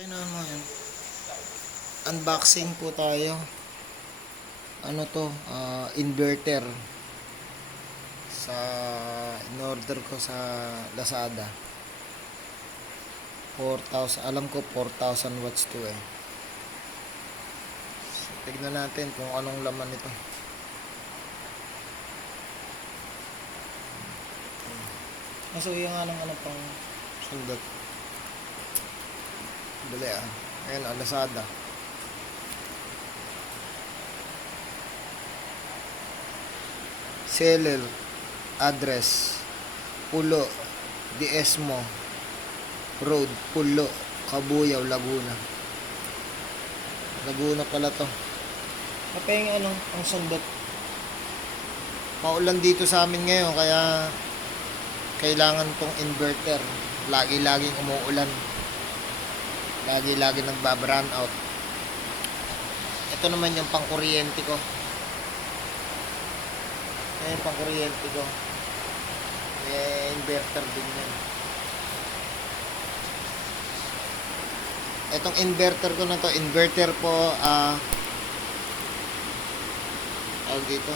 Okay naman. Unboxing po tayo. Ano to? Inverter. Sa in-order ko sa Lazada. 4,000. Alam ko 4,000 watts to eh. So, tignan natin kung anong laman ito. Masuya nga ng ano pang sundot. Dali ah. Ayan ah, Lazada. Seller address Pulo Diezmo Road, Pulo, Kabuyaw, Laguna. Laguna pala to. Kapag ano, ang sundot. Maulan dito sa amin ngayon kaya kailangan tong inverter. Lagi-laging umuulan. Lagi-lagi nagba-brown out. Ito naman yung pangkuryente ko. Ayan, pangkuryente ko. May inverter din yan. Itong inverter ko na to, inverter po, tawag dito.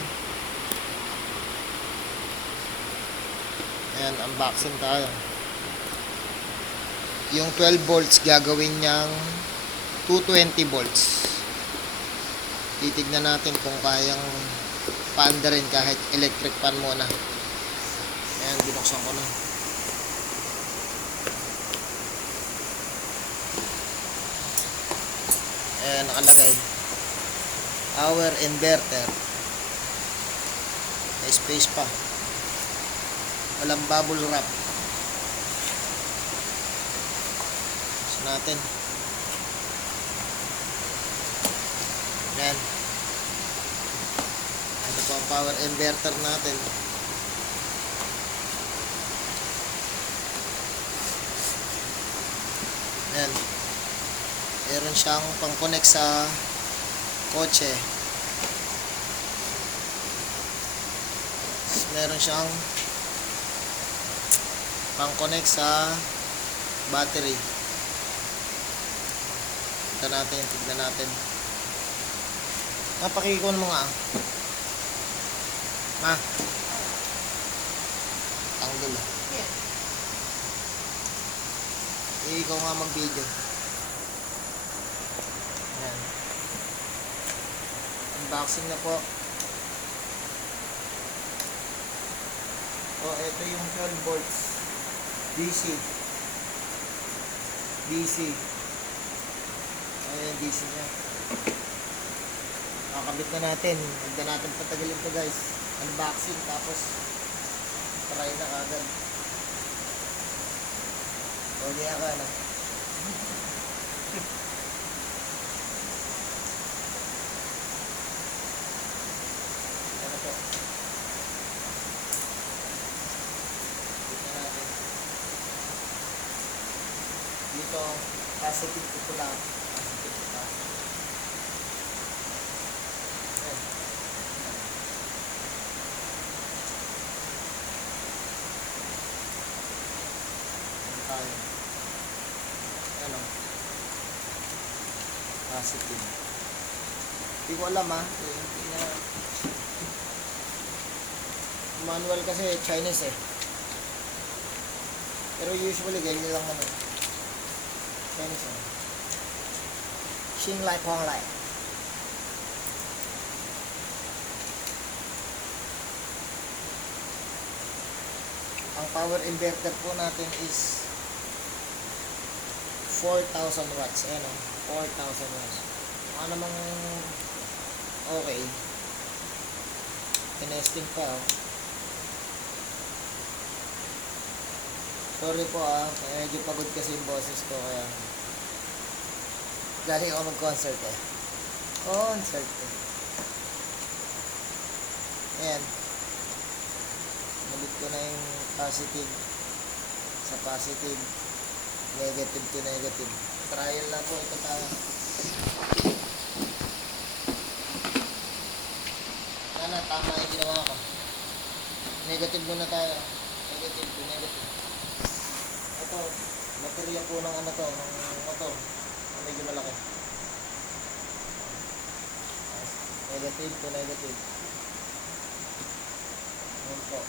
Ayan, unboxing tayo. Yung 12 volts gagawin niyang 220 volts. Titignan natin kung kayang paanda rin kahit electric fan muna. Ayan, binuksan ko na. Ayan, nakalagay. Our inverter. May space pa. Walang bubble wrap. Natin. Yan. Ito po ang power inverter natin. Yan. Meron siyang pang-connect sa kotse. Meron siyang pang-connect sa battery. Tignan natin. Napakikon mo nga. Ma. Tanggol. Yeah. Ikaw nga mag-video. Ayan. Unboxing na po. So, ito yung 12 volts. DC. Ayan, DC nya. Nakakabit na natin. Huwag na natin patagalin to guys. Unboxing tapos try na kagad. Okay ka na. Ano to? Dito natin. Dito, positive ito lang. Ano? Positive. Hindi ko alam ha. Manual kasi Chinese eh. Pero usually ganyan lang naman. Chinese eh. Xinglai Ponglai. Ang power inverter po natin is 4,000 watts. Ayan o, 4,000 watts. Baka namang okay. Tinesting pa o. Sorry po medyo pagod kasi yung boses ko kaya galing ako mag-concert eh. Ayan. Nalit ko na yung positive sa positive. Negative to negative. Trial lang po ito tayo. Sana tama yung ginawa ko. Negative muna tayo. Negative to negative. Ito, baterya po ng ano to, ng motor. Negative to negative. Ayan po.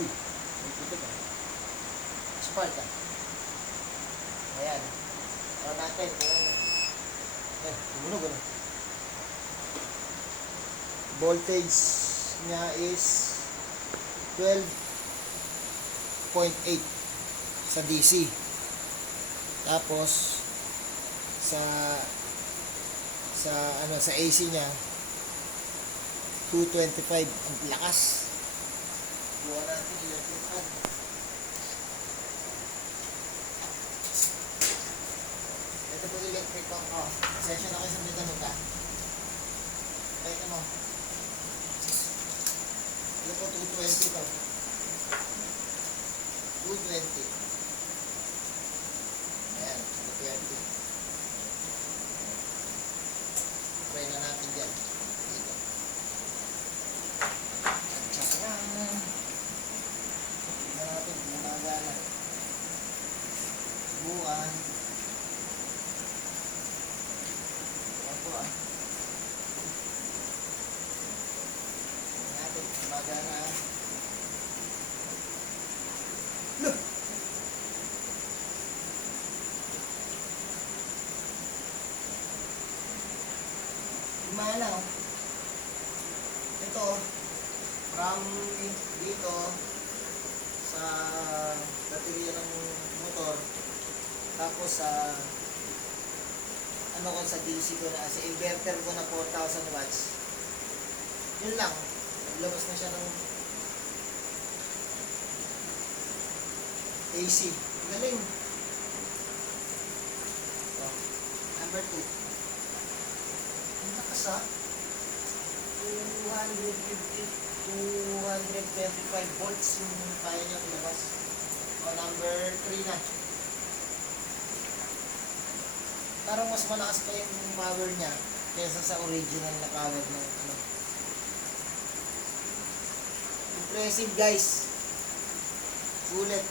Uy, may putik ah. Spark ah. Ayan. O natin kung... tumunog ano. Voltage niya is 12.8 sa DC. Tapos sa AC niya 225 ang lakas. Buha natin electric fan. Ito po electric fan ko. Session ako sa dito mo ka. Ito mo. Ito po 220 to. 220. Ayan, 220. Try na natin dyan. Dito. Tsakarang. Tignan natin kung gumagana. Subukan. Ayan po ah. Tignan natin kung gumagana. Look! Gumana oh. Ito from dito sa baterya ng motor, tapos sa ano ko sa DC ko na, sa inverter ko na 4,000 watts, yun lang, labas na siya ng AC. Galing. Oh, number 2. Ang lakas ah. 225 volts yung kaya niya ilabas. O, number 3 na. Parang mas malakas pa yung power niya kaysa sa original na power ng ano. Impressive guys. Sulit.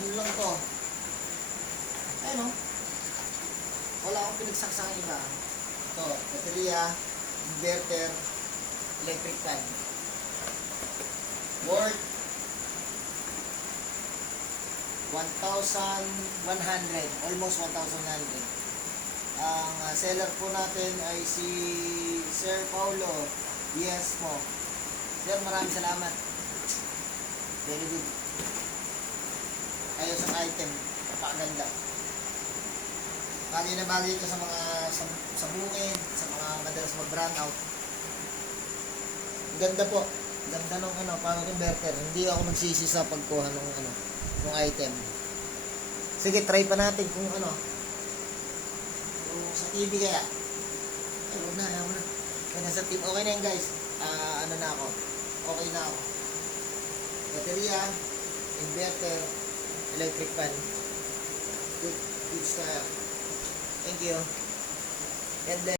Ano lang to? Ayun o. Wala akong pinagsaksakan iba. Ito, baterya, inverter, electric fan. Worth 1,100, almost 1,100. Ang seller po natin ay si Sir Paulo Diezmo. Sir, maraming salamat. Very good. Ayos ang item, napakaganda. Bagay na bagay ito sa mga sa bukid, sa mga madalas mag-brand out. Ganda po. Ganda ng ano, parang inverter. Hindi ako magsisi sa pagkuha ng ano, ng item. Sige, try pa natin kung ano. Kung sa TV kaya. Ay, huwag na, huwag na. Kaya nasa team, okay na yan guys. Ano na ako. Okay na ako. Baterya, inverter, electric fan. Good style. Thank you. And then